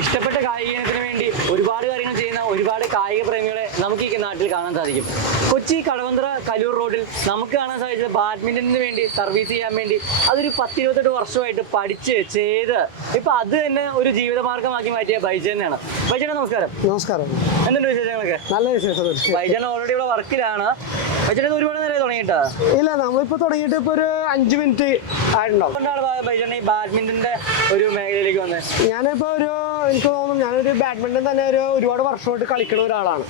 ഇഷ്ടപ്പെട്ട കായിക ഇനത്തിന് വേണ്ടി ഒരുപാട് കാര്യങ്ങൾ ചെയ്യുന്ന ഒരുപാട് കായിക പ്രേമികളെ നമുക്ക് ഈ നാട്ടിൽ കാണാൻ സാധിക്കും. കൊച്ചി കടവന്ത്ര കലൂർ റോഡിൽ നമുക്ക് കാണാൻ സാധിച്ചത് ബാഡ്മിന്റണിന് വേണ്ടി സർവീസ് ചെയ്യാൻ വേണ്ടി അതൊരു 10-28 വർഷമായിട്ട് പഠിച്ച് ചെയ്ത് ഇപ്പൊ അത് തന്നെ ഒരു ജീവിതമാർഗമാക്കി മാറ്റിയ ബൈജനാണ്. ബൈജന നമസ്കാരം. നമസ്കാരം. എന്തുണ്ട് വിശേഷങ്ങളൊക്കെ? നല്ല വിശേഷം. ബൈജൻ ഓൾറെഡി ഇവിടെ വർക്കിലാണ്. ബൈജന ഒരുപാട് നേരം തുടങ്ങിയിട്ടാ? ഇല്ല, നമ്മളിപ്പോ തുടങ്ങിയിട്ട് ഇപ്പൊ ഒരു 5 മിനിറ്റ് ആയിട്ടുണ്ടാവും. അതുകൊണ്ടാണ് ബൈജൻ ഈ ബാഡ്മിന്റന്റെ ഒരു മേഖലയിലേക്ക് വന്നത്. ഞാനിപ്പോ എനിക്ക് തോന്നുന്നു ഞാനൊരു ബാഡ്മിന്റൺ തന്നെ ഒരുപാട് വർഷമായിട്ട് കളിക്കുന്ന ഒരാളാണ്.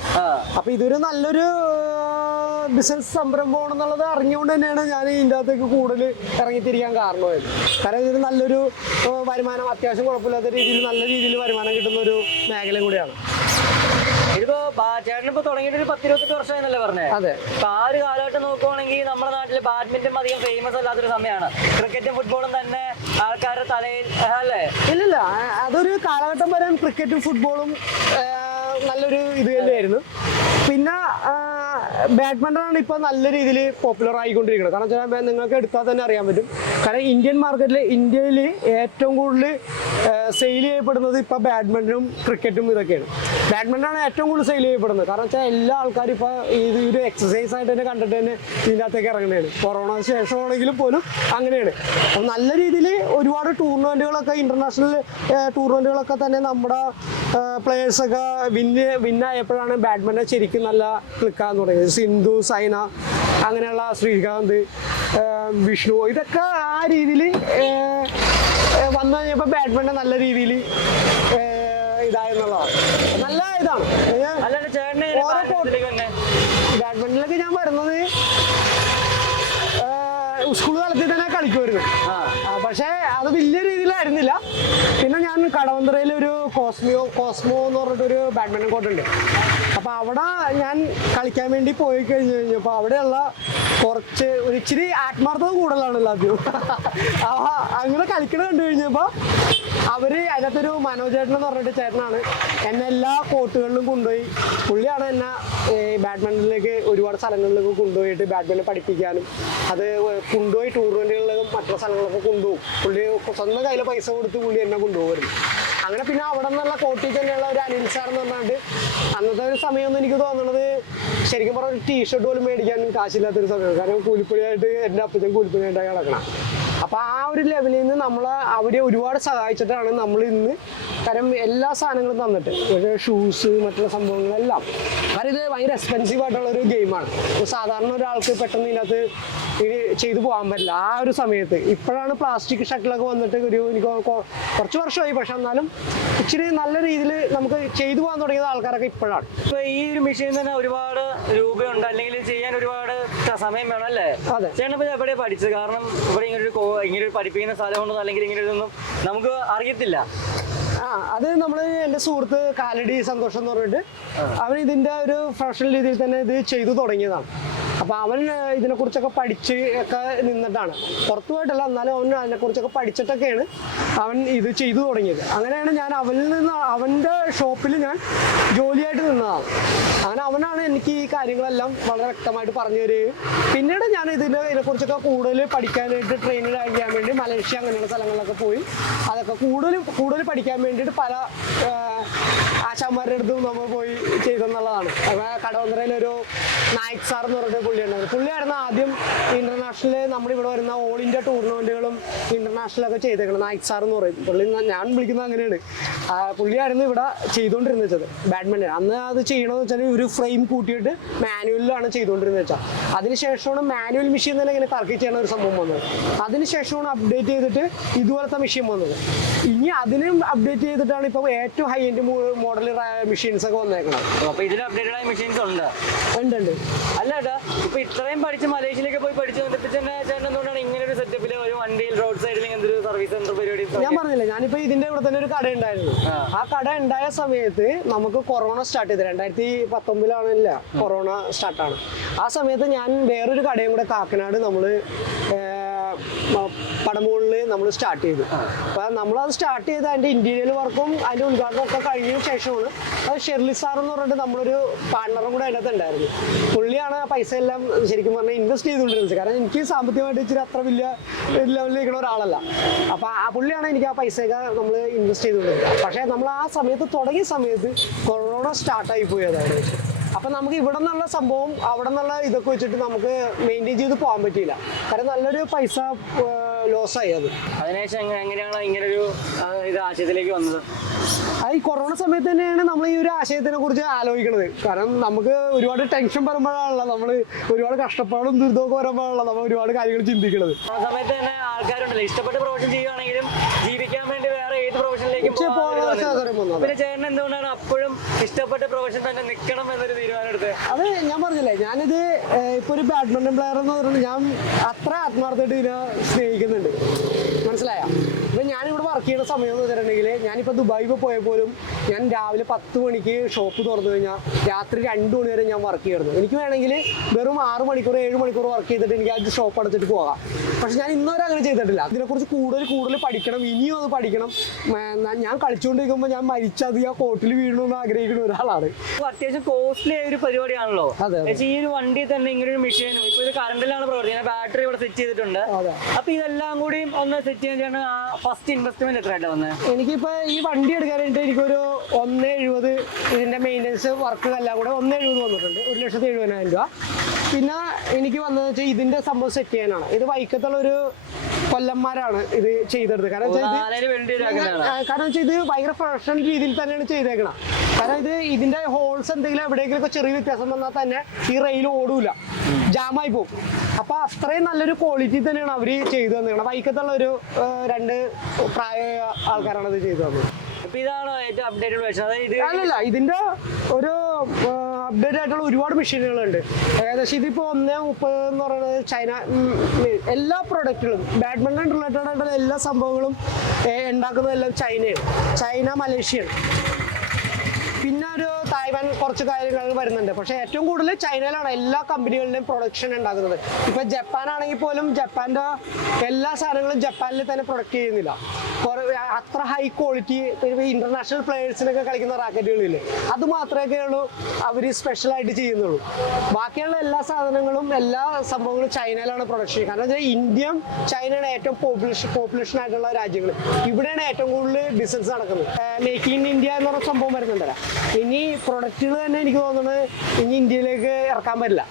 അപ്പൊ ഇതൊരു നല്ലൊരു ബിസിനസ് സംരംഭമാണെന്നുള്ളത് അറിഞ്ഞുകൊണ്ട് തന്നെയാണ് ഞാൻ ഇതിൻ്റെ അകത്തേക്ക് കൂടുതൽ ഇറങ്ങിത്തിരിക്കാൻ കാരണമായത്. കാരണം ഇതൊരു നല്ലൊരു വരുമാനം, അത്യാവശ്യം കുഴപ്പമില്ലാത്ത രീതിയിൽ നല്ല രീതിയിൽ വരുമാനം കിട്ടുന്ന ഒരു മേഖലയും കൂടിയാണ്. ഇതിപ്പോ ചേട്ടനിപ്പോ തുടങ്ങിയിട്ട് ഒരു 10-28 വർഷമായെന്നല്ലേ പറഞ്ഞേ? അതെ. അപ്പൊ ആ ഒരു കാലഘട്ടം നോക്കുവാണെങ്കിൽ നമ്മുടെ നാട്ടില് ബാഡ്മിന്റൺ അധികം ഫേമസ് അല്ലാത്തൊരു സമയമാണ്. ക്രിക്കറ്റും ഫുട്ബോളും തന്നെ ആൾക്കാരുടെ തലയിൽ അല്ലേ? ഇല്ലില്ല, അതൊരു കാലഘട്ടം വരെ ക്രിക്കറ്റും ഫുട്ബോളും നല്ലൊരു ഇത് തന്നെയായിരുന്നു. പിന്നെ ബാഡ്മിൻ്റൺ ആണ് ഇപ്പോൾ നല്ല രീതിയിൽ പോപ്പുലർ ആയിക്കൊണ്ടിരിക്കുന്നത്. കാരണം വെച്ചാൽ നിങ്ങൾക്ക് എടുത്താൽ തന്നെ അറിയാൻ പറ്റും. കാരണം ഇന്ത്യൻ മാർക്കറ്റിൽ ഇന്ത്യയിൽ ഏറ്റവും കൂടുതൽ സെയിൽ ചെയ്യപ്പെടുന്നത് ഇപ്പോൾ ബാഡ്മിൻ്റനും ക്രിക്കറ്റും ഇതൊക്കെയാണ്. ബാഡ്മിൻ്റനാണ് ഏറ്റവും കൂടുതൽ സെയിൽ ചെയ്യപ്പെടുന്നത്. കാരണം വെച്ചാൽ എല്ലാ ആൾക്കാരും ഇപ്പോൾ ഇത് ഒരു എക്സസൈസ് ആയിട്ട് തന്നെ കണ്ടിട്ട് തന്നെ ഇതിൻ്റെ അകത്തേക്ക് ഇറങ്ങുന്നതാണ്. കൊറോണ ശേഷമാണെങ്കിലും പോലും അങ്ങനെയാണ്. അപ്പോൾ നല്ല രീതിയിൽ ഒരുപാട് ടൂർണമെൻറ്റുകളൊക്കെ, ഇൻ്റർനാഷണൽ ടൂർണമെൻറ്റുകളൊക്കെ തന്നെ നമ്മുടെ പ്ലേയേഴ്സൊക്കെ വിന്നായപ്പോഴാണ് ബാഡ്മിൻ്റൺ ശരിക്കും നല്ല ക്ലിക്കാൻ തുടങ്ങിയത്. സിന്ധു, സൈന, അങ്ങനെയുള്ള ശ്രീകാന്ത്, വിഷ്ണു, ഇതൊക്കെ ആ രീതിയിൽ വന്നു കഴിഞ്ഞപ്പോൾ ബാഡ്മിൻ്റൺ നല്ല രീതിയിൽ ഇതായെന്നുള്ളതാണ്. നല്ല ഇതാണ്. ബാഡ്മിൻ്റണിലേക്ക് ഞാൻ വരുന്നത് സ്കൂൾ തലത്തിൽ തന്നെ കളിക്കുമായിരുന്നു. പക്ഷേ അത് വലിയ രീതിയിലായിരുന്നില്ല. പിന്നെ ഞാൻ കടവന്ത്രയിൽ ഒരു കോസ്മോ എന്ന് പറഞ്ഞിട്ടൊരു ബാഡ്മിൻ്റൺ കോർട്ടുണ്ട്. അപ്പോൾ അവിടെ ഞാൻ കളിക്കാൻ വേണ്ടി പോയി കഴിഞ്ഞപ്പോൾ അവിടെയുള്ള ഒരു ഇച്ചിരി ആത്മാർത്ഥത കൂടുതലാണല്ലോ ആദ്യം. അങ്ങനെ കളിക്കണ കണ്ടു കഴിഞ്ഞപ്പോൾ അതിനകത്തൊരു മനോജേട്ടൻ എന്ന് പറഞ്ഞിട്ട് ചേട്ടനാണ് എന്നെ എല്ലാ കോർട്ടുകളിലും കൊണ്ടുപോയി. പുള്ളിയാണ് എന്നെ ബാഡ്മിൻ്റണിലേക്ക് ഒരുപാട് സ്ഥലങ്ങളിലേക്ക് കൊണ്ടുപോയിട്ട് ബാഡ്മിൻ്റൺ പഠിപ്പിക്കാനും അത് കൊണ്ടുപോയി ടൂർണമെൻറ്റുകളിലും മറ്റുള്ള സ്ഥലങ്ങളൊക്കെ കൊണ്ടുപോകും. പുള്ളി സ്വന്തം കയ്യിൽ പൈസ കൊടുത്ത് പുള്ളി എന്നെ കൊണ്ടുപോകുമായിരുന്നു. അങ്ങനെ പിന്നെ അവിടെ നിന്നുള്ള കോർട്ടിൽ തന്നെയുള്ള ഒരു അനിൽ സാർ എന്ന് പറഞ്ഞാണ്ട് അന്നത്തെ ഒരു സമയമൊന്നും എനിക്ക് തോന്നുന്നത് ശരിക്കും പറഞ്ഞാൽ ഒരു ടീഷർട്ട് പോലും മേടിക്കാനും കാശില്ലാത്തൊരു സമയം. കാരണം കൂലിപ്പണിയായിട്ട് എൻ്റെ അപ്പച്ചൻ കൂലിപ്പണിയായിട്ടാണ് കിടക്കണം. അപ്പോൾ ആ ഒരു ലെവലിൽ നിന്ന് അവരെ ഒരുപാട് സഹായിച്ചിട്ടാണ് നമ്മൾ ഇന്ന് കാരണം എല്ലാ സാധനങ്ങളും തന്നിട്ട് ഷൂസ് മറ്റുള്ള സംഭവങ്ങളെല്ലാം. കാരണം ഇത് ഭയങ്കര എക്സ്പെൻസീവ് ആയിട്ടുള്ള ഒരു ഗെയിമാണ്. സാധാരണ ഒരാൾക്ക് പെട്ടെന്ന് ഇതിനകത്ത് ഇത് ചെയ്തു പോകാൻ പറ്റില്ല ആ ഒരു സമയത്ത്. ഇപ്പോഴാണ് പ്ലാസ്റ്റിക് ഷട്ടിലൊക്കെ വന്നിട്ട് എനിക്ക് കുറച്ച് വർഷമായി. പക്ഷെ എന്നാലും ഇച്ചിരി നല്ല രീതിയിൽ നമുക്ക് ചെയ്തു പോകാൻ തുടങ്ങിയത് ആൾക്കാരൊക്കെ ഇപ്പോഴാണ്. ഇപ്പൊ ഈ ഒരു മെഷീൻ തന്നെ ഒരുപാട് രൂപയുണ്ട്, അല്ലെങ്കിൽ ചെയ്യാൻ ഒരുപാട് സമയം വേണം അല്ലേ? അതെ. ചേട്ടനിപ്പോ എവിടെയാണ് പഠിച്ചത്? കാരണം ഇവിടെ ഇങ്ങനൊരു പഠിപ്പിക്കുന്ന സ്ഥലമുണ്ടോ അല്ലെങ്കിൽ ഇങ്ങനെയൊന്നും നമുക്ക് അറിയത്തില്ല. അത് നമ്മൾ എൻ്റെ സുഹൃത്ത് കാലടി സന്തോഷം എന്ന് പറഞ്ഞിട്ട് അവൻ ഇതിൻ്റെ ഒരു പ്രൊഫഷണൽ രീതിയിൽ തന്നെ ഇത് ചെയ്തു തുടങ്ങിയതാണ്. അപ്പോൾ അവൻ ഇതിനെക്കുറിച്ചൊക്കെ പഠിച്ച് ഒക്കെ നിന്നിട്ടാണ്, പുറത്തു പോയിട്ടല്ല, എന്നാലും അവൻ അതിനെക്കുറിച്ചൊക്കെ പഠിച്ചിട്ടൊക്കെയാണ് അവൻ ഇത് ചെയ്തു തുടങ്ങിയത്. അങ്ങനെയാണ് ഞാൻ അവൻ്റെ ഷോപ്പിൽ ഞാൻ ജോലിയായിട്ട് നിന്നതാണ്. അങ്ങനെ അവനാണ് എനിക്ക് ഈ കാര്യങ്ങളെല്ലാം വളരെ വ്യക്തമായിട്ട് പറഞ്ഞു തരികയും പിന്നീട് ഞാൻ ഇതിനെക്കുറിച്ചൊക്കെ കൂടുതൽ പഠിക്കാനായിട്ട് ട്രെയിനിങ് ചെയ്യാൻ വേണ്ടി മലേഷ്യ അങ്ങനെയുള്ള സ്ഥലങ്ങളിലൊക്കെ പോയി അതൊക്കെ കൂടുതൽ പഠിക്കാൻ വേണ്ടിയിട്ട് പല ആശാന്മാരുടെ അടുത്തും നമ്മൾ പോയി ചെയ്തെന്നുള്ളതാണ്. കടവന്ത്രയിലൊരു നായിക് സാർ എന്ന് പറഞ്ഞിട്ട് പുള്ളിയായിരുന്നു ആദ്യം ഇന്റർനാഷണൽ നമ്മളിവിടെ വരുന്ന ഓൾ ഇന്ത്യ ടൂർണമെന്റുകളും ഇന്റർനാഷണലൊക്കെ ചെയ്തേക്കണം. നായിക് സാർ എന്ന് പറയും പുള്ളി, ഞാൻ വിളിക്കുന്നത് അങ്ങനെയാണ്. പുള്ളിയായിരുന്നു ഇവിടെ ചെയ്തുകൊണ്ടിരുന്നത് ബാഡ്മിൻ്റൺ. അന്ന് അത് ചെയ്യണമെന്ന് വെച്ചാൽ ഒരു ഫ്രെയിം കൂട്ടിയിട്ട് മാനുവലിലാണ് ചെയ്തുകൊണ്ടിരുന്നത് വെച്ചാൽ. അതിനുശേഷമാണ് മാനുവൽ മെഷീൻ തന്നെ ഇങ്ങനെ കറക്കി ചെയ്യുന്ന ഒരു സംഭവം വന്നത്. അതിനുശേഷമാണ് അപ്ഡേറ്റ് ചെയ്തിട്ട് ഇതുപോലത്തെ മെഷീൻ വന്നത്. ഇനി അതിനും അപ്ഡേറ്റ് ചെയ്തിട്ടാണ് ഇപ്പോൾ ഏറ്റവും ഹൈ എൻഡ് മോഡൽ മെഷീൻസ് ഒക്കെ വന്നേക്കണം. അപ്പൊ ഇതിന് അപ്ഡേറ്റഡ് ആയ മെഷീൻസ് ഉണ്ട്. അല്ല ഏട്ടാ, ഇപ്പൊ ഇത്രയും പഠിച്ച് മലേഷ്യയിലേക്ക് പോയി പഠിച്ചു എന്തുകൊണ്ടാണ് ഇങ്ങനെ ഒരു സെറ്റപ്പിൽ ഒരു വണ്ടിയിൽ റോഡ് സൈഡിൽ ഇങ്ങനത്തെ ഒരു സർവീസ് സെന്റർ പരിപാടി? ഞാൻ പറഞ്ഞില്ലേ, ഞാനിപ്പോ ഇതിന്റെ ഇവിടെ തന്നെ ഒരു കട ഉണ്ടായിരുന്നു. ആ കട ഉണ്ടായ സമയത്ത് നമുക്ക് കൊറോണ സ്റ്റാർട്ട് ചെയ്ത് 2019 കൊറോണ സ്റ്റാർട്ടാണ്. ആ സമയത്ത് ഞാൻ വേറൊരു കടയും കൂടെ കാക്കനാട് നമ്മള് പടമുകളിൽ നമ്മൾ സ്റ്റാർട്ട് ചെയ്തു. അപ്പോൾ നമ്മളത് സ്റ്റാർട്ട് ചെയ്ത് അതിൻ്റെ ഇന്റീരിയർ വർക്കും അതിൻ്റെ ഉദ്ഘാടനം ഒക്കെ കഴിഞ്ഞതിന് ശേഷമാണ് അത് ഷെർലി സാർ എന്ന് പറഞ്ഞിട്ട് നമ്മളൊരു പാർട്ണറും കൂടെ അതിനകത്ത് ഉണ്ടായിരുന്നു. പുള്ളിയാണ് ആ പൈസ എല്ലാം ശരിക്കും പറഞ്ഞാൽ ഇൻവെസ്റ്റ് ചെയ്തുകൊണ്ടിരുന്നത്. കാരണം എനിക്ക് സാമ്പത്തികമായിട്ട് ഇച്ചിരി അത്ര വലിയ ലെവലിൽ നിൽക്കുന്ന ഒരാളല്ല. അപ്പോൾ ആ പുള്ളിയാണ് എനിക്ക് ആ പൈസയൊക്കെ നമ്മൾ ഇൻവെസ്റ്റ് ചെയ്തുകൊണ്ടിരുന്നത്. പക്ഷേ നമ്മൾ ആ സമയത്ത് തുടങ്ങിയ സമയത്ത് കൊറോണ സ്റ്റാർട്ടായി പോയി അവിടെ വെച്ച്. അപ്പം നമുക്ക് ഇവിടെ നിന്നുള്ള സംഭവം അവിടെ നിന്നുള്ള ഇതൊക്കെ വെച്ചിട്ട് നമുക്ക് മെയിൻറ്റെയിൻ ചെയ്ത് പോകാൻ പറ്റിയില്ല. കാരണം നല്ലൊരു പൈസ ലോസായി അത്. അതിനുശേഷം എങ്ങനെയാണ് ഇങ്ങനൊരു ഇത് ആശയത്തിലേക്ക് വന്നത്? അത് ഈ കൊറോണ സമയത്ത് തന്നെയാണ് നമ്മൾ ഈ ഒരു ആശയത്തിനെ കുറിച്ച് ആലോചിക്കുന്നത്. കാരണം നമുക്ക് ഒരുപാട് ടെൻഷൻ വരുമ്പോഴാണല്ലോ നമ്മൾ ഒരുപാട് കഷ്ടപ്പാടും ദുരിതമൊക്കെ വരുമ്പോഴാണല്ലോ നമ്മൾ ഒരുപാട് കാര്യങ്ങൾ ചിന്തിക്കുന്നത്. ആ സമയത്ത് തന്നെ ആൾക്കാരുണ്ടല്ലോ ഇഷ്ടപ്പെട്ട പ്രൊഫഷൻ ചെയ്യുകയാണെങ്കിലും ജീവിക്കാൻ വേണ്ടി വേറെ ഏത് പ്രൊഫഷനിലേക്കും പിന്നെ ചേട്ടൻ എന്തുകൊണ്ടാണ് അപ്പോഴും ഇഷ്ടപ്പെട്ട പ്രൊഫഷൻ തന്നെ നിൽക്കണം എന്നൊരു തീരുമാനം എടുത്തത്? അത് ഞാൻ പറഞ്ഞില്ലേ, ഞാനിത് ഇപ്പൊ ഒരു ബാഡ്മിന്റൺ പ്ലെയർ എന്ന് പറയുന്നത് ഞാൻ അത്ര ആത്മാർത്ഥമായിട്ട് ഇതിനെ സ്നേഹിക്കുന്നുണ്ട്. മനസ്സിലായ? ഇപ്പൊ ഞാനിവിടെ വർക്ക് ചെയ്യുന്ന സമയം എന്ന് വെച്ചിട്ടുണ്ടെങ്കിൽ ഞാനിപ്പോൾ ദുബായിൽ പോയപ്പോലും ഞാൻ രാവിലെ 10 മണിക്ക് ഷോപ്പ് തുറന്നു കഴിഞ്ഞാൽ രാത്രി 2 മണി വരെ ഞാൻ വർക്ക് ചെയ്യുന്നു. എനിക്ക് വേണമെങ്കിൽ വെറും 6 മണിക്കൂർ 7 മണിക്കൂർ വർക്ക് ചെയ്തിട്ട് എനിക്ക് ആ ഷോപ്പ് അടച്ചിട്ട് പോകാം. പക്ഷെ ഞാൻ ഇന്നുവരെ അങ്ങനെ ചെയ്തിട്ടില്ല. ഇതിനെക്കുറിച്ച് കൂടുതൽ പഠിക്കണം, ഇനിയും അത് പഠിക്കണം. ഞാൻ കളിച്ചുകൊണ്ടിരിക്കുമ്പോൾ ഞാൻ മരിച്ചത് ആ കോട്ടിൽ വീഴണമെന്ന് ആഗ്രഹിക്കുന്ന ഒരാളാണ്. അത്യാവശ്യം കോസ്റ്റ്ലി ആയ ഒരു പരിപാടിയാണല്ലോ. അതെ. ഈ ഒരു വണ്ടി തന്നെ ഇങ്ങനെ ഒരു മെഷീൻ ഇപ്പൊ ഇത് കറണ്ടിലാണ് പ്രവർത്തിക്കുന്നത്, ബാറ്ററി ഇവിടെ സെറ്റ് ചെയ്തിട്ടുണ്ട്. അപ്പൊ ഇതെല്ലാം കൂടി ഒന്ന് സെറ്റ് ചെയ്യാൻ ഫസ്റ്റ് ഇൻവെസ്റ്റ്മെന്റ് എത്ര ആയിട്ട് വന്നത്? എനിക്കിപ്പോ ഈ വണ്ടി എടുക്കാനായിട്ട് എനിക്കൊരു 1.70 ഇതിന്റെ മെയിൻ്റെനൻസ് വർക്ക് എല്ലാം കൂടെ 1.70 വന്നിട്ടുണ്ട്. 1,70,000 രൂപ. പിന്നെ എനിക്ക് വന്നത് വെച്ചാൽ ഇതിന്റെ സംഭവം സെറ്റ് ചെയ്യാനാണ്. ഇത് വൈക്കത്തുള്ള ഒരു കൊല്ലന്മാരാണ് ഇത് ചെയ്തെടുത്തത്. കാരണം വെച്ചാൽ ഇത് ഭയങ്കര പ്രൊഫഷണൽ രീതിയിൽ തന്നെയാണ് ചെയ്തേക്കണം. കാരണം ഇതിന്റെ ഹോൾസ് എന്തെങ്കിലും എവിടെയെങ്കിലും ഒക്കെ ചെറിയ വ്യത്യാസം വന്നാൽ തന്നെ ഈ റെയിൽ ഓടൂല, ജാമായി പോകും. അപ്പൊ അത്രയും നല്ലൊരു ക്വാളിറ്റി തന്നെയാണ് അവര് ചെയ്തു തന്നിരിക്കണം. വൈക്കത്തുള്ള ഒരു 2 പ്രായ ആൾക്കാരാണ് ഇത് ചെയ്തു തന്നത്. ഇതാണോ ഏറ്റവും അപ്ഡേറ്റഡ് വേർഷൻ? അല്ലല്ല, ഇതിന്റെ ഒരു അപ്ഡേറ്റ് ആയിട്ടുള്ള ഒരുപാട് മെഷീനുകളുണ്ട്. ഏകദേശം ഇതിപ്പോ 1.30 എന്ന് പറയുന്നത് ചൈന എല്ലാ പ്രൊഡക്റ്റുകളും ബാഡ്മിന്റൺ റിലേറ്റഡ് ആയിട്ടുള്ള എല്ലാ സംഭവങ്ങളും ഉണ്ടാക്കുന്നതെല്ലാം ചൈന മലേഷ്യയാണ്. പിന്നെ ഒരു തായ്വാൻ കുറച്ച് കാര്യങ്ങൾ വരുന്നുണ്ട്. പക്ഷെ ഏറ്റവും കൂടുതൽ ചൈനയിലാണ് എല്ലാ കമ്പനികളുടെയും പ്രൊഡക്ഷൻ ഉണ്ടാക്കുന്നത്. ഇപ്പൊ ജപ്പാൻ ആണെങ്കിൽ പോലും ജപ്പാന്റെ എല്ലാ സാധനങ്ങളും ജപ്പാനിൽ തന്നെ പ്രൊഡക്റ്റ് ചെയ്യുന്നില്ല. അത്ര ഹൈ ക്വാളിറ്റി ഇന്റർനാഷണൽ പ്ലേയേഴ്സിനൊക്കെ കളിക്കുന്ന റാക്കറ്റുകളില്ലേ, അത് മാത്രമേ ഉള്ളൂ അവർ സ്പെഷ്യലായിട്ട് ചെയ്യുന്നുള്ളൂ. ബാക്കിയുള്ള എല്ലാ സാധനങ്ങളും എല്ലാ സംഭവങ്ങളും ചൈനയിലാണ് പ്രൊഡക്ഷൻ ചെയ്യുന്നത്. കാരണം വെച്ചാൽ ഇന്ത്യയും ചൈനയാണ് ഏറ്റവും പോപ്പുലേഷൻ ആയിട്ടുള്ള രാജ്യങ്ങൾ. ഇവിടെയാണ് ഏറ്റവും കൂടുതൽ ബിസിനസ് നടക്കുന്നത്. മേക്ക് ഇൻ ഇന്ത്യ എന്ന് പറഞ്ഞ സംഭവം വരുന്നുണ്ടല്ലോ. ഇനി പ്രൊഡക്റ്റുകൾ തന്നെ എനിക്ക് തോന്നുന്നത് ഇനി ഇന്ത്യയിലേക്ക് ഇറക്കാൻ പറ്റില്ല.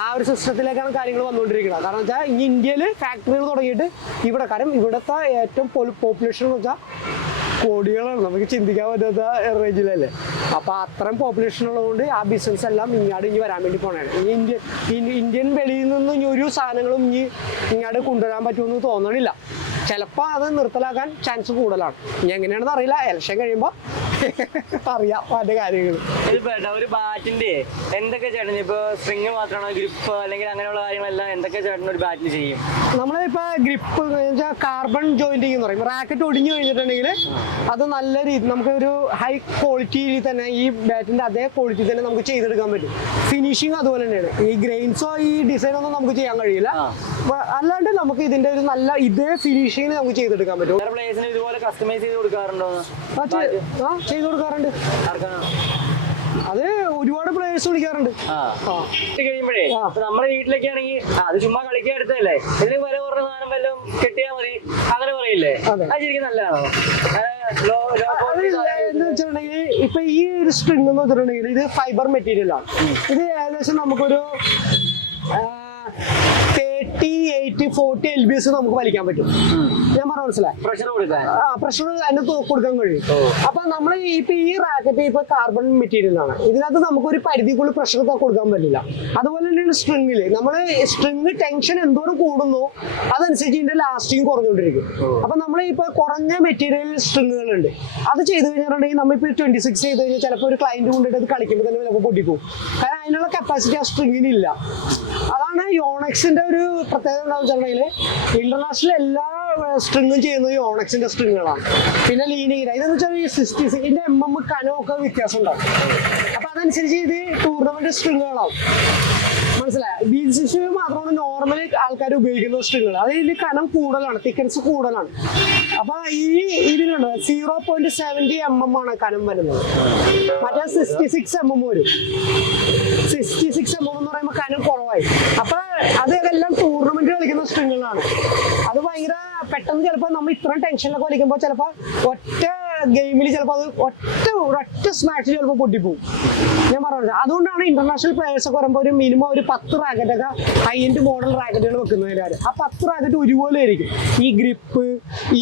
ആ ഒരു സിസ്റ്റത്തിലേക്കാണ് കാര്യങ്ങൾ വന്നുകൊണ്ടിരിക്കുന്നത്. കാരണം വെച്ചാൽ ഇനി ഇന്ത്യയിൽ ഫാക്ടറികൾ തുടങ്ങിയിട്ട് ഇവിടെ, കാരണം ഇവിടുത്തെ ഏറ്റവും പോപ്പുലേഷൻ എന്ന് വെച്ചാൽ കോടികളാണ്, നമുക്ക് ചിന്തിക്കാൻ പറ്റാത്ത റേഞ്ചിലല്ലേ. അപ്പൊ അത്രയും പോപ്പുലേഷൻ ഉള്ളതുകൊണ്ട് ആ ബിസിനസ് എല്ലാം ഇനി വരാൻ വേണ്ടി പോകണേ. ഇന്ത്യൻ വെളിയിൽ നിന്ന് ഇനി ഒരു സാധനങ്ങളും ഇങ്ങോട്ട് കൊണ്ടുവരാൻ പറ്റുമെന്ന് തോന്നണില്ല. ചിലപ്പോൾ അത് നിർത്തലാക്കാൻ ചാൻസ് കൂടുതലാണ്. ഇനി എങ്ങനെയാണെന്ന് അറിയില്ല, ഇലക്ഷൻ കഴിയുമ്പോൾ അറിയാം അതിന്റെ കാര്യങ്ങൾ. ഒരു ബാറ്റിന്റെ എന്തൊക്കെ ചേട്ടൻ ഇപ്പൊ സ്ട്രിങ് മാത്രമാണോ, ഗ്രിപ്പ് അല്ലെങ്കിൽ അങ്ങനെയുള്ള കാര്യങ്ങളെല്ലാം എന്തൊക്കെ ചേട്ടൻ ഒരു ബാറ്റിൽ ചെയ്യും? നമ്മളിപ്പോ ഗ്രിപ്പ് കാർബൺ ജോയിന്റിങ് എന്ന് പറയും. റാക്കറ്റ് ഒടിഞ്ഞു കഴിഞ്ഞിട്ടുണ്ടെങ്കിൽ അത് നല്ല രീതി നമുക്ക് ഒരു ഹൈ ക്വാളിറ്റിയിൽ തന്നെ ഈ ബാറ്റിന്റെ അതേ ക്വാളിറ്റി തന്നെ നമുക്ക് ചെയ്തെടുക്കാൻ പറ്റും. ഫിനിഷിങ് അതുപോലെ തന്നെയാണ്. ഈ ഗ്രെയിൻസോ ഈ ഡിസൈനൊന്നും നമുക്ക് ചെയ്യാൻ കഴിയില്ല. അല്ലാണ്ട് നമുക്ക് ഇതിന്റെ ഒരു നല്ല ഇതേ ഫിനിഷിങ്ങിന് നമുക്ക് ചെയ്തെടുക്കാൻ പറ്റും. ഇതുപോലെ കസ്റ്റമൈസ് ചെയ്ത് കൊടുക്കാറുണ്ടോ? ചെയ്ത് കൊടുക്കാറുണ്ട്. അത് ഒരുപാട് പ്ലേയേഴ്സ് വിളിക്കാറുണ്ട്. കഴിയുമ്പോഴേ നമ്മുടെ വീട്ടിലൊക്കെ ആണെങ്കിൽ അത് ചുമ്മാ കളിക്കാൻ എടുത്തതല്ലേ, ഇതിന് വില കുറഞ്ഞ സാധനം വല്ലതും കെട്ടിയാൽ മതി അങ്ങനെ പറയില്ലേ? അത് ശരിക്കും നല്ലതാണോ? എന്ന് വെച്ചിട്ടുണ്ടെങ്കിൽ ഇപ്പൊ ഈ ഒരു സ്ട്രിങ് എന്ന് വെച്ചിട്ടുണ്ടെങ്കിൽ ഇത് ഫൈബർ മെറ്റീരിയൽ ആണ്. ഇത് ഏകദേശം നമുക്കൊരു 38-40 LBS നമുക്ക് വലിക്കാൻ പറ്റും. ഞാൻ പറഞ്ഞ മനസ്സിലായി? പ്രഷർ അതിന് കൊടുക്കാൻ കഴിയും. അപ്പൊ നമ്മൾ ഇപ്പൊ ഈ റാക്കറ്റ് ഇപ്പൊ കാർബൺ മെറ്റീരിയൽ ആണ്. ഇതിനകത്ത് നമുക്ക് ഒരു പരിധിക്കുള്ളിൽ പ്രഷർ കൊടുക്കാൻ പറ്റില്ല. അതുപോലെ തന്നെയാണ് സ്ട്രിങ്ങില്. നമ്മൾ സ്ട്രിങ് ടെൻഷൻ എന്തോരം കൂടുന്നു അതനുസരിച്ച് ഇതിന്റെ ലാസ്റ്റിങ് കുറഞ്ഞുകൊണ്ടിരിക്കും. അപ്പൊ നമ്മൾ ഇപ്പൊ കുറഞ്ഞ മെറ്റീരിയൽ സ്ട്രിങ്ങുകളുണ്ട്. അത് ചെയ്ത് കഴിഞ്ഞിട്ടുണ്ടെങ്കിൽ നമ്മളിപ്പോ 26 ചെയ്ത് കഴിഞ്ഞാൽ ചിലപ്പോൾ ഒരു ക്ലയന്റ് കൊണ്ടിട്ട് അത് കളിക്കുമ്പോൾ തന്നെ ചിലപ്പോൾ പൊട്ടിപ്പോകും. കാരണം അതിനുള്ള കപ്പാസിറ്റി ആ സ്ട്രിങ്ങിനില്ല. അതാണ് യോണെക്സിന്റെ ഒരു പ്രത്യേകത എന്താണെന്ന് വെച്ചിട്ടുണ്ടെങ്കിൽ ഇന്റർനാഷണൽ എല്ലാ സ്ട്രിങ്ങും ചെയ്യുന്നത് യോണെക്സിന്റെ സ്ട്രിങ്ങുകളാണ്. പിന്നെ ലീനിങ് ഇതെന്ന് വെച്ചാൽ ഈ 60 കനമൊക്കെ വ്യത്യാസം ഉണ്ടാവും. അപ്പൊ അതനുസരിച്ച് ഇത് ടൂർണമെന്റ് സ്ട്രിങ്ങുകളാവും. മനസ്സിലായ BC മാത്രമാണ് നോർമലി ആൾക്കാർ ഉപയോഗിക്കുന്ന സ്ട്രിങ്ങുകൾ. അത് ഇതിന് കനം കൂടുതലാണ്, തിക്കൻസ് കൂടുതലാണ്. അപ്പൊ ഈ ഇതിലുണ്ട് 0.70 mm ആണ് കനം വരുന്നത്. മറ്റേ 66 mm വരും. 66 mm എന്ന് പറയുമ്പോൾ കനം കുറവായി. അപ്പൊ അതെല്ലാം ടൂർണമെന്റ് കളിക്കുന്ന സ്ട്രിങ്ങുകളാണ്. അത് ഭയങ്കര പെട്ടെന്ന് ചിലപ്പോൾ നമ്മൾ ഇത്രയും ടെൻഷനിലൊക്കെ കളിക്കുമ്പോൾ ചിലപ്പോൾ ഒറ്റ ഗെയിമിൽ ചിലപ്പോൾ അത് ഒറ്റ സ്മാച്ച് ചിലപ്പോൾ പൊട്ടിപ്പോവും. ഞാൻ പറഞ്ഞത് അതുകൊണ്ടാണ് ഇന്റർനാഷണൽ പ്ലേയേഴ്സ് ഒക്കെ വരുമ്പോൾ ഒരു മിനിമം ഒരു 10 റാക്കറ്റൊക്കെ ഹൈ എൻഡ് മോഡൽ റാക്കറ്റുകൾ വെക്കുന്നതിനാണ്. ആ 10 റാക്കറ്റ് ഒരുപോലെ ആയിരിക്കും. ഈ ഗ്രിപ്പ്,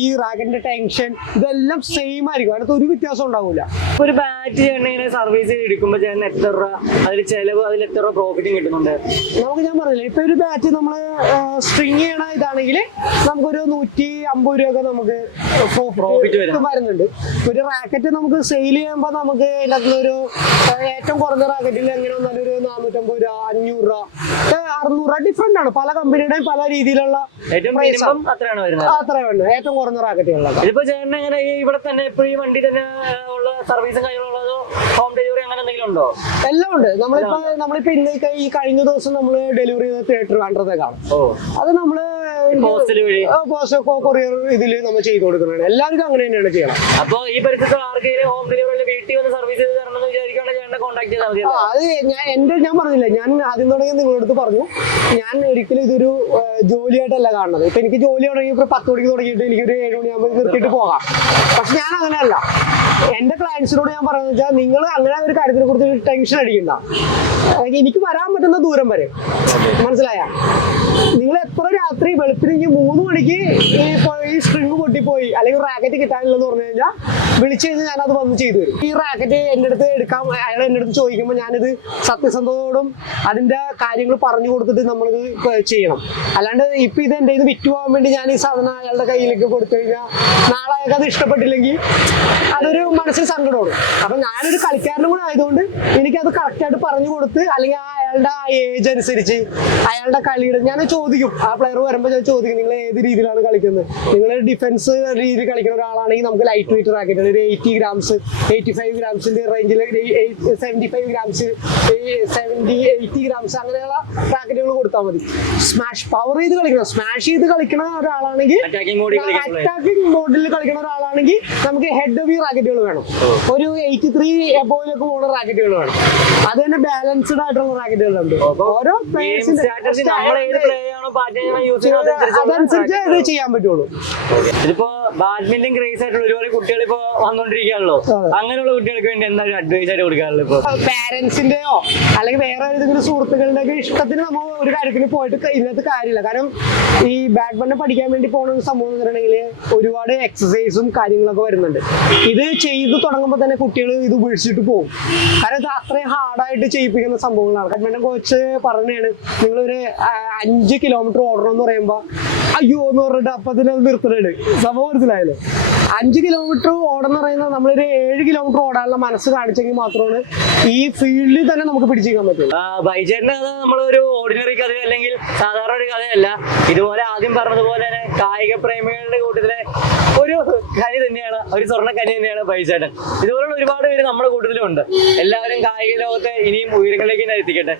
ഈ റാക്കറ്റിന്റെ ടെൻഷൻ ഇതെല്ലാം സെയിം ആയിരിക്കും. അതിനകത്ത് ഒരു വ്യത്യാസം ഉണ്ടാവില്ല. ഒരു ബാറ്റ് ചെയ്യണമെങ്കിൽ സർവീസ് ചെയ്ത് എടുക്കുമ്പോൾ ചേട്ടൻ എത്ര രൂപ അതിൽ ചെലവ്, അതിൽ എത്ര രൂപ പ്രോഫിറ്റും കിട്ടുന്നുണ്ട്? നമുക്ക് ഞാൻ പറഞ്ഞില്ല, ഇപ്പൊ ഒരു ബാറ്റ് നമ്മൾ സ്ട്രിങ് ചെയ്യണ ഇതാണെങ്കിൽ നമുക്കൊരു 150 രൂപയൊക്കെ നമുക്ക് പ്രോഫിറ്റ് വരുന്നുണ്ട്. ഒരു റാക്കറ്റ് നമുക്ക് സെയിൽ ചെയ്യുമ്പോൾ നമുക്ക് ഇതിനകത്തൊരു ഏറ്റവും കുറഞ്ഞ റാക്കറ്റിൽ എങ്ങനെ വന്നാലും ഒരു 450 രൂപ, 500 രൂപ, 600 രൂപ ഡിഫറെന്റ് ആണ്. പല കമ്പനിയുടെയും പല രീതിയിലുള്ള അത്രയാണ് വരുന്നത്. അത്രേ വേണ്ടത് ഏറ്റവും കുറഞ്ഞ റാക്കറ്റുകളിലൊക്കെ. ഇതിപ്പോ ചേട്ടൻ എങ്ങനെ ഇവിടെ തന്നെ എപ്പോഴും ഈ വണ്ടി തന്നെ ഉള്ള സർവീസും കാര്യങ്ങളുള്ളതോ ഹോം ഡെലിവറി അങ്ങനെ എന്തെങ്കിലും ഉണ്ടോ? എല്ലാം ഉണ്ട്. നമ്മളിപ്പോ ഇന്ന് ഈ കഴിഞ്ഞ ദിവസം നമ്മൾ ഡെലിവറി ചെയ്ത ട്രിവാൻഡ്രത്തേക്കാണ്. അത് നമ്മള് കൊറിയർ ഇതിൽ നമ്മൾ ചെയ്ത് കൊടുക്കുന്നതാണ്. എല്ലാവർക്കും അങ്ങനെ തന്നെയാണ് ചെയ്യണം. അപ്പൊ ഈ പരിസരത്ത് ആർക്കെങ്കിലും ഹോം ഡെലിവറി വീട്ടിൽ വന്ന് സർവീസ് ചെയ്ത് തരണമെന്ന് വിചാരിക്കുകയാണെങ്കിൽ ചേട്ടനെ കോൺടാക്ട് ചെയ്താൽ മതി. അത് ഞാൻ പറഞ്ഞില്ല, ഞാൻ ആദ്യം തുടങ്ങി നിങ്ങളടുത്ത് പറഞ്ഞു, ഞാൻ ഒരിക്കലും ഇതൊരു ജോലിയായിട്ടല്ല കാണുന്നത്. ഇപ്പൊ എനിക്ക് ജോലി തുടങ്ങി 10 മണിക്ക് തുടങ്ങിയിട്ട് എനിക്കൊരു 7 മണിയാകുമ്പോൾ നിർത്തിയിട്ട് പോകാം. പക്ഷെ ഞാൻ അങ്ങനെയല്ല. എന്റെ ക്ലയൻസിനോട് ഞാൻ പറയുന്നത് വെച്ചാൽ നിങ്ങൾ അങ്ങനെ ഒരു കാര്യത്തിനെ കുറിച്ച് ടെൻഷൻ അടിക്കണ്ട. എനിക്ക് വരാൻ പറ്റുന്ന ദൂരം വരെ, മനസ്സിലായ? നിങ്ങൾ എത്ര രാത്രി വെളുപ്പിന് 3 മണിക്ക് ഈ സ്ട്രിങ് പൊട്ടിപ്പോയി അല്ലെങ്കിൽ റാക്കറ്റ് കിട്ടാനില്ലെന്ന് പറഞ്ഞു കഴിഞ്ഞാൽ വിളിച്ചു കഴിഞ്ഞാൽ ഞാനത് വന്ന് ചെയ്തു തരും. ഈ റാക്കറ്റ് എൻ്റെ അടുത്ത് എടുക്കാം, അയാൾ എൻ്റെ അടുത്ത് ചോദിക്കുമ്പോൾ ഞാനിത് സത്യസന്ധതയോടും അതിന്റെ കാര്യങ്ങൾ പറഞ്ഞു കൊടുത്തിട്ട് നമ്മളിത് ചെയ്യണം. അല്ലാണ്ട് ഇപ്പൊ ഇത് എൻ്റെ ഇത് വിറ്റ് പോകാൻ വേണ്ടി ഞാൻ ഈ സാധനം അയാളുടെ കയ്യിലേക്ക് കൊടുത്തു കഴിഞ്ഞാൽ നാളെ അയാൾക്ക് അത് ഇഷ്ടപ്പെട്ടില്ലെങ്കിൽ അതൊരു മനസ്സിൽ സങ്കടമാണ്. അപ്പൊ ഞാനൊരു കളിക്കാരനും കൂടെ ആയതുകൊണ്ട് എനിക്കത് കറക്റ്റായിട്ട് പറഞ്ഞു കൊടുത്ത്, അല്ലെങ്കിൽ അയാളുടെ ആ ഏജ് അനുസരിച്ച് അയാളുടെ കളിയുടെ ഞാൻ ചോദിക്കും. ആ പ്ലെയർ വരുമ്പോൾ ഞാൻ ചോദിക്കും, നിങ്ങൾ ഏത് രീതിയിലാണ് കളിക്കുന്നത്? നിങ്ങൾ ഡിഫൻസ് രീതിയിൽ കളിക്കുന്ന ഒരാളാണെങ്കിൽ നമുക്ക് ലൈറ്റ് വെയിറ്റ് റാക്കറ്റ് ഒരു 80 ഗ്രാംസ് 85 ഗ്രാംസിന്റെ റേഞ്ചിൽ 75 ഗ്രാംസ് 80 ഗ്രാംസ് അങ്ങനെയുള്ള റാക്കറ്റുകൾ കൊടുത്താൽ മതി. സ്മാഷ് പവർ ചെയ്ത് കളിക്കണം, സ്മാഷ് ചെയ്ത് കളിക്കുന്ന ഒരാളാണെങ്കിൽ, അറ്റാക്കിംഗ് മോഡിൽ കളിക്കുന്ന ഒരാളാണെങ്കിൽ നമുക്ക് ഹെഡ് ഹെവി റാക്കറ്റുകൾ വേണം. ഒരു 83 എബോയിലൊക്കെ പോകുന്ന റാക്കറ്റുകൾ വേണം. അത് തന്നെ ബാലൻസ്ഡ് ആയിട്ടുള്ള റാക്കറ്റുകളുണ്ട്. ഓരോ അതനുസരിച്ച് ഇത് ചെയ്യാൻ പറ്റുള്ളൂ. ഇതിപ്പോ ബാഡ്മിന്റൺ ക്രേസ് ആയിട്ടുള്ള ഒരുപാട് കുട്ടികൾ ഇപ്പൊ വന്നോണ്ടിരിക്കുകയാണല്ലോ. അങ്ങനെയുള്ള കുട്ടികൾക്ക് വേണ്ടി എന്താണ് അഡ്വൈസ് ആയിട്ട് കൊടുക്കാറുള്ളത്? ഇപ്പൊ പാരന്റ്സിന്റെയോ അല്ലെങ്കിൽ വേറെ ഏതെങ്കിലും സുഹൃത്തുക്കളുടെ ഒക്കെ ഇഷ്ടത്തിന് നമ്മൾ ഒരു കാര്യത്തിന് പോയിട്ട് ഇതിനകത്ത് കാര്യമില്ല. കാരണം ഈ ബാഡ്മിന്റൺ പഠിക്കാൻ വേണ്ടി പോകുന്ന സംഭവം എന്ന് പറഞ്ഞിട്ടുണ്ടെങ്കിൽ ഒരുപാട് എക്സസൈസും കാര്യങ്ങളൊക്കെ വരുന്നുണ്ട്. ഇത് ചെയ്ത് തുടങ്ങുമ്പോൾ തന്നെ കുട്ടികൾ ഇത് ഉപേക്ഷിച്ചിട്ട് പോകും. കാരണം ഇത് അത്രയും ഹാർഡായിട്ട് ചെയ്യിപ്പിക്കുന്ന സംഭവങ്ങളാണ്. ബാഡ്മിന്റൺ കോച്ച് പറഞ്ഞാണ്, നിങ്ങളൊരു 5 കിലോമീറ്റർ ഓടണമെന്ന് പറയുമ്പോൾ അയ്യോ എന്ന് പറഞ്ഞിട്ട് അപ്പൊ തന്നെ നിർത്തണുണ്ട്. സംഭവം മനസ്സിലായല്ലോ. 5 കിലോമീറ്റർ ഓടെന്ന് പറയുന്നത് നമ്മളൊരു 7 കിലോമീറ്റർ ഓടാനുള്ള മനസ്സ് കാണിച്ചെങ്കിൽ മാത്രമാണ് ഈ ഫീൽഡിൽ തന്നെ നമുക്ക് പിടിച്ചിരിക്കാൻ പറ്റുള്ളൂ. ബൈചേട്ടൻ്റെ കഥ നമ്മളൊരു ഓർഡിനറി കഥ അല്ലെങ്കിൽ സാധാരണ ഒരു കഥയല്ല. ഇതുപോലെ ആദ്യം പറഞ്ഞതുപോലെ തന്നെ കായിക പ്രേമികളുടെ കൂട്ടത്തിലെ ഒരു കനി തന്നെയാണ്, ഒരു സ്വർണ്ണ കനി തന്നെയാണ് ബൈചേട്ടൻ. ഇതുപോലുള്ള ഒരുപാട് പേര് നമ്മുടെ കൂട്ടത്തിലുണ്ട്. എല്ലാവരും കായിക ലോകത്തെ ഇനിയും ഉയരങ്ങളിലേക്ക് എത്തിക്കട്ടെ.